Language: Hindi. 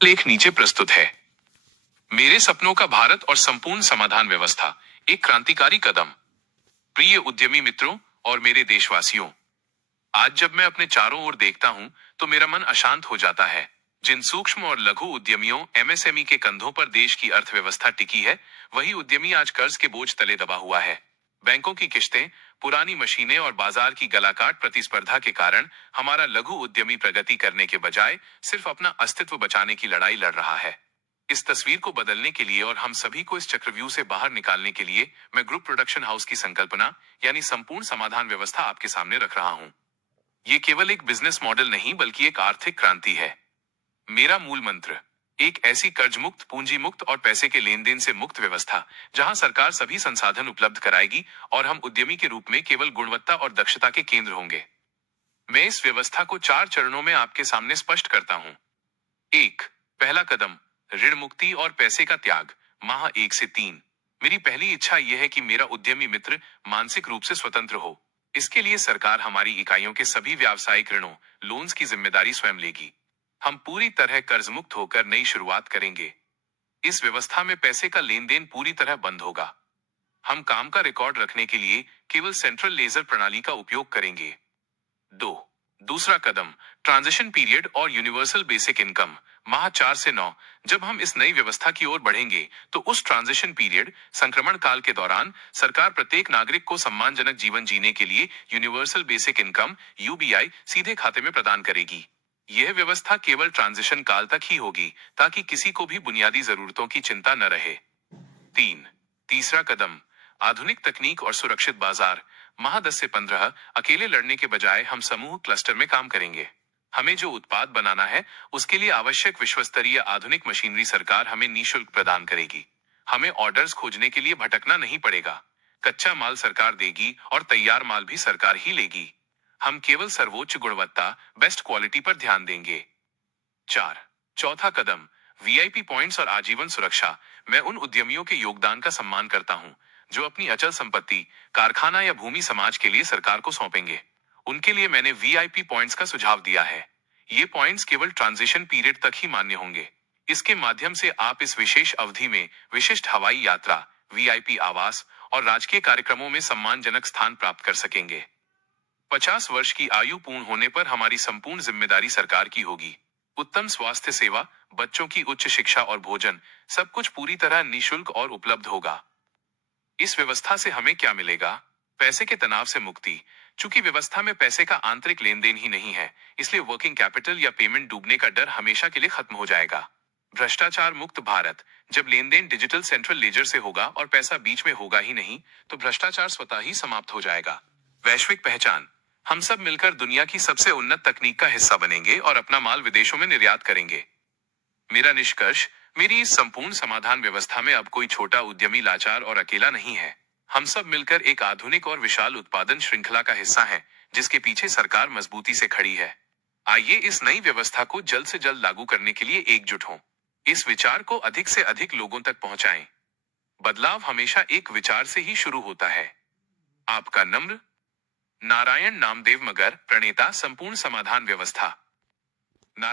लेख नीचे प्रस्तुत है। मेरे सपनों का भारत और संपूर्ण समाधान व्यवस्था, एक क्रांतिकारी कदम। प्रिय उद्यमी मित्रों और मेरे देशवासियों, आज जब मैं अपने चारों ओर देखता हूं, तो मेरा मन अशांत हो जाता है। जिन सूक्ष्म और लघु उद्यमियों एमएसएमई के कंधों पर देश की अर्थव्यवस्था टिकी है, वही उद्यमी आज कर्ज के बोझ तले दबा हुआ है। बैंकों की किस्तें, पुरानी मशीनें और बाजार की गलाकाट प्रतिस्पर्धा के कारण हमारा लघु उद्यमी प्रगति करने के बजाय सिर्फ अपना अस्तित्व बचाने की लड़ाई लड़ रहा है। इस तस्वीर को बदलने के लिए और हम सभी को इस चक्रव्यूह से बाहर निकालने के लिए मैं ग्रुप प्रोडक्शन हाउस की संकल्पना यानी संपूर्ण समाधान व्यवस्था आपके सामने रख रहा हूं। ये केवल एक बिजनेस मॉडल नहीं बल्कि एक आर्थिक क्रांति है। मेरा मूल मंत्र, एक ऐसी कर्ज मुक्त, पूंजी मुक्त और पैसे के लेन देन से मुक्त व्यवस्था जहां सरकार सभी संसाधन उपलब्ध कराएगी और हम उद्यमी के रूप में केवल गुणवत्ता और दक्षता के केंद्र होंगे। मैं इस व्यवस्था को 4 चरणों में आपके सामने स्पष्ट करता हूं। 1, पहला कदम, ऋण मुक्ति और पैसे का त्याग। माह 1 से 3। मेरी पहली इच्छा यह है कि मेरा उद्यमी मित्र मानसिक रूप से स्वतंत्र हो। इसके लिए सरकार हमारी इकाइयों के सभी व्यावसायिक ऋणों, लोन्स की जिम्मेदारी स्वयं लेगी। हम पूरी तरह कर्ज मुक्त होकर नई शुरुआत करेंगे। इस व्यवस्था में पैसे का लेन देन पूरी तरह बंद होगा। हम काम का रिकॉर्ड रखने के लिए केवल सेंट्रल लेजर प्रणाली का उपयोग करेंगे। 2, दूसरा कदम, ट्रांजिशन पीरियड और यूनिवर्सल बेसिक इनकम। माह 4 से 9। जब हम इस नई व्यवस्था की ओर बढ़ेंगे, तो उस ट्रांजिशन पीरियड, संक्रमण काल के दौरान सरकार प्रत्येक नागरिक को सम्मानजनक जीवन जीने के लिए यूनिवर्सल बेसिक इनकम यूबीआई सीधे खाते में प्रदान करेगी। यह व्यवस्था केवल ट्रांजिशन काल तक ही होगी, ताकि किसी को भी बुनियादी जरूरतों की चिंता न रहे। 3, तीसरा कदम, आधुनिक तकनीक और सुरक्षित बाजार। माह 10 से 15। अकेले लड़ने के बजाय हम समूह क्लस्टर में काम करेंगे। हमें जो उत्पाद बनाना है, उसके लिए आवश्यक विश्वस्तरीय आधुनिक मशीनरी सरकार हमें निःशुल्क प्रदान करेगी। हमें ऑर्डर्स खोजने के लिए भटकना नहीं पड़ेगा। कच्चा माल सरकार देगी और तैयार माल भी सरकार ही लेगी। हम केवल सर्वोच्च गुणवत्ता, बेस्ट क्वालिटी पर ध्यान देंगे। 4, चौथा कदम, वीआईपी पॉइंट्स और आजीवन सुरक्षा। मैं उन उद्यमियों के योगदान का सम्मान करता हूं, जो अपनी अचल संपत्ति, कारखाना या भूमि समाज के लिए सरकार को सौंपेंगे। उनके लिए मैंने वीआईपी पॉइंट्स का सुझाव दिया है। ये पॉइंट्स केवल ट्रांजिशन पीरियड तक ही मान्य होंगे। इसके माध्यम से आप इस विशेष अवधि में विशिष्ट हवाई यात्रा, वीआईपी आवास और राजकीय कार्यक्रमों में सम्मानजनक स्थान प्राप्त कर सकेंगे। 50 वर्ष की आयु पूर्ण होने पर हमारी संपूर्ण जिम्मेदारी सरकार की होगी। उत्तम स्वास्थ्य सेवा, बच्चों की उच्च शिक्षा और भोजन, सब कुछ पूरी तरह निःशुल्क और उपलब्ध होगा। इस व्यवस्था से हमें क्या मिलेगा? पैसे के तनाव से मुक्ति। चूंकि व्यवस्था में पैसे का आंतरिक लेन देन ही नहीं है, इसलिए वर्किंग कैपिटल या पेमेंट डूबने का डर हमेशा के लिए खत्म हो जाएगा। भ्रष्टाचार मुक्त भारत। जब लेन देन डिजिटल सेंट्रल लेजर से होगा और पैसा बीच में होगा ही नहीं, तो भ्रष्टाचार स्वतः ही समाप्त हो जाएगा। वैश्विक पहचान। हम सब मिलकर दुनिया की सबसे उन्नत तकनीक का हिस्सा बनेंगे और अपना माल विदेशों में निर्यात करेंगे। मेरा निष्कर्ष, मेरी इस संपूर्ण समाधान व्यवस्था में अब कोई छोटा उद्यमी लाचार और अकेला नहीं है। हम सब मिलकर एक आधुनिक और विशाल उत्पादन श्रृंखला का हिस्सा हैं, जिसके पीछे सरकार मजबूती से खड़ी है। आइए इस नई व्यवस्था को जल्द से जल्द लागू करने के लिए एकजुट हों। इस विचार को अधिक से अधिक लोगों तक पहुंचाएं। बदलाव हमेशा एक विचार से ही शुरू होता है। आपका नम्र नारायण नामदेव मगर, प्रणेता संपूर्ण समाधान व्यवस्था। ना